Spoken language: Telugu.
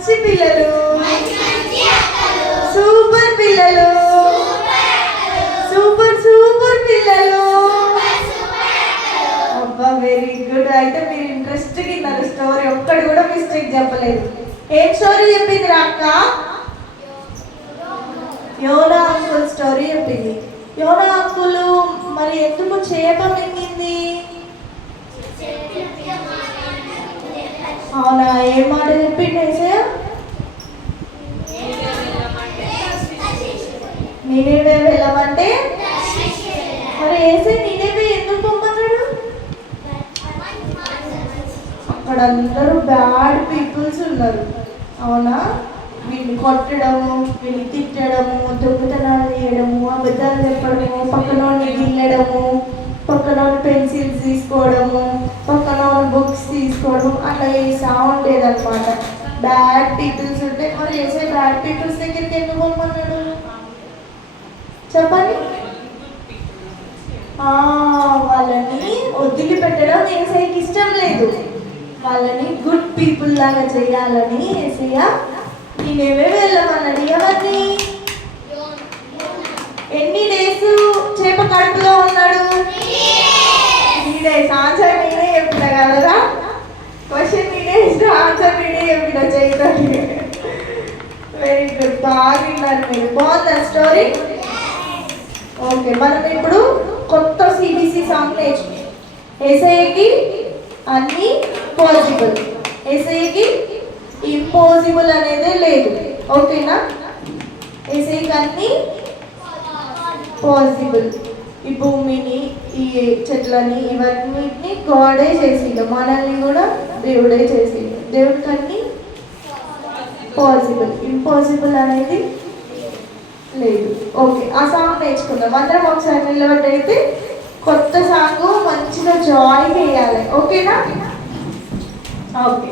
మంచి పిల్లలు, సూపర్ పిల్లలు, సూపర్ సూపర్ పిల్లలు. అబ్బా వెరీ గుడ్. అయితే మీరు ఇంట్రెస్ట్ కింద స్టోరీ ఒక్కటి కూడా మిస్టేక్ చెప్పలేదు. ఏం స్టోరీ చెప్పింది అక్క? యోనా అంకుల్ స్టోరీ చెప్పింది. యోనా అంకుల్ మరి ఎందుకు చేప మింగింది? అవునా, ఏం మాట చెప్పిండు యేసయ్య? నినేవే వెళ్ళమంటే. మరి యేసయ్య నినేవే ఎందుకు పొమ్మన్నాడు? అక్కడ అందరూ బ్యాడ్ పీపుల్స్ ఉన్నారు. అవునా, వీళ్ళు కొట్టడము, వీళ్ళు తిట్టడము, దొంగతనాలు చేయడము, అబద్ధాలు చెప్పడము, పక్కనోడిని గిల్లడము, పక్కనోని పెన్సిల్స్ తీసుకోవడము, పక్కనోని బుక్స్ తీసుకోవడం, అట్లా చేస్తూ ఉండేదన్నమాట. బ్యాడ్ పీపుల్స్ ఉంటే మరి చేసే బ్యాడ్ పీపుల్స్ దగ్గరికి ఎందుకు పోమన్నాడు చెప్పండి? వాళ్ళని వదిలిపెట్టడం యేసయ్యకి ఇష్టం లేదు. వాళ్ళని గుడ్ పీపుల్ లాగా చేయాలని యేసయ్య నేనేవే వెళ్ళమన్నాడు. ఎవరిని? ఎన్ని డేస్ చేప కడుపులో ఉన్నాడు? 3 days. ఆన్సర్ నేనే చెప్పిన కదరా. క్వశ్చన్ నేనే ఇష్టం, ఆన్సర్ నేనే చెప్పిన. చేయదండి. వెరీ గుడ్, బాగున్నారు మీరు. బాగుందా స్టోరీ? ఓకే, మనం ఇప్పుడు కొత్త సిబిసి సాంగ్ నేర్చుకుంటాం. యేసయ్యకి అన్నీ పాసిబుల్, యేసయ్యకి ఇంపాసిబుల్ అనేదే లేదు. ఓకేనా? యేసయ్యకి అన్నీ పాసిబుల్. ఈ భూమిని, ఈ చెట్లని, ఇవన్నిటిని గాడే చేసిండు. మనల్ని కూడా దేవుడే చేసిండు. దేవుడికి అన్నీ పాసిబుల్, ఇంపాసిబుల్ అనేది లేదు. ఓకే, ఆ సాంగ్ నేర్చుకుందాం. అందరం ఒకసారి నిలబడైతే కొత్త సాంగ్ మంచిగా జాయ్ చేయాలి. ఓకేనా? ఓకే.